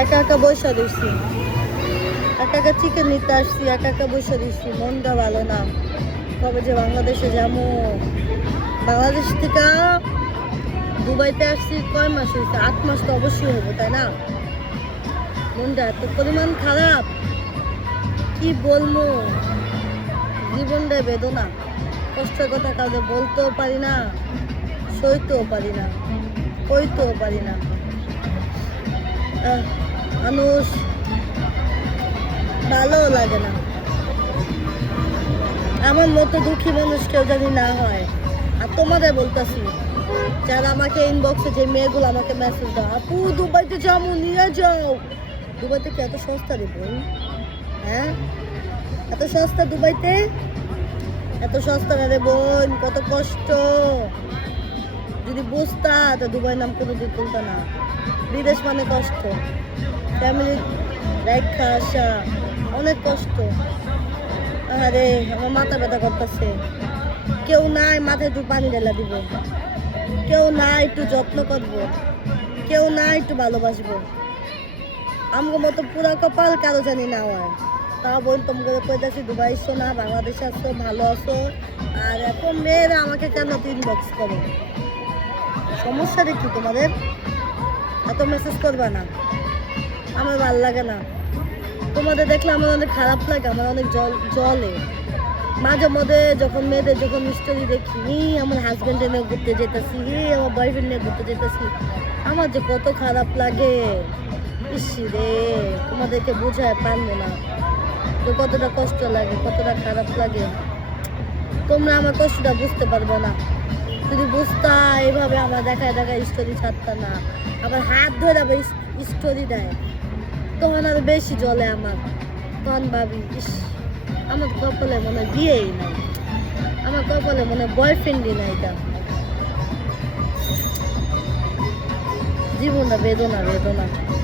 একা একা বসে দিচ্ছি, একা একা চিকেন নিতে আসছি, একা একা বসে দিচ্ছি, মনটা ভালো না। কবে যে বাংলাদেশে যাবো। বাংলাদেশ থেকে দুবাইতে আসছি কয় মাস হয়েছে? 8 মাস তো অবশ্যই হবে, তাই না? মনটা এত পরিমাণ খারাপ, কি বলবো। জীবনটা বেদনা, কষ্টের কথা কাউকে বলতেও পারি না, সইতেও পারি না, কইতেও পারি না। মানুষ ভালো লাগে না। আমার মতো দুঃখী মানুষ কেউ জানি না হয়। আর তোমাদের বলতেছি, যারা আমাকে ইনবক্সে যে মেয়েগুলো আমাকে মেসেজ দাও, আপু দুবাইতে যাবো, নিয়ে যাও। দুবাইতে কি এত সস্তা রে বোন? হ্যাঁ, এত সস্তা দুবাইতে? এত সস্তা না রে বোন, কত কষ্ট। যদি বুঝতা তো দুবাই নাম কোনো দিন তুলতা না। বিদেশ মানে কষ্ট, ফ্যামিলি রেখা আসা অনেক কষ্ট। আরে আমার মাথা ব্যথা করতেছে। কেউ নাই মাথায় একটু পানি ঢেলা দিব, কেউ নাই একটু যত্ন করবো, কেউ নাই একটু ভালোবাসবো। আমার মতো পুরা কপাল কারো জানি না হয়। তা বোন তোমাকে কইতাছি, দুবাই আসছো না, বাংলাদেশে আসছো, ভালো আছো। আর এখন মেয়েরা আমাকে কেন ইনবক্স করো? সমস্যাটা কি তোমাদের? এত মেসেজ করবা না, আমার ভাল লাগে না। তোমাদের দেখলে আমার অনেক খারাপ লাগে, আমার অনেক জলে মাঝে মধ্যে। যখন মেয়েদের যখন স্টোরি দেখি, আমার হাজব্যান্ডে নিয়ে ঘুরতে যেতেছি, আমার বয়ফ্রেন্ড নিয়ে ঘুরতে যেতেছি, আমার যে কত খারাপ লাগে। ইসি রে, তোমাদেরকে বোঝায় পারবো না তো কতটা কষ্ট লাগে, কতটা খারাপ লাগে। তোমরা আমার কষ্টটা বুঝতে পারবে না। যদি বুঝতা এইভাবে আমার দেখায় দেখায় স্টোরি ছাড়তা না, আবার হাত ধরে আবার স্টোরি দেয়, তখন আর বেশি জলে আমার। তখন ভাবি, ইস আমার কপালে মনে বিয়েই নাই, আমার কপালে মনে বয়ফ্রেন্ডই নাই। এটা জীবনটা বেদনা বেদনা।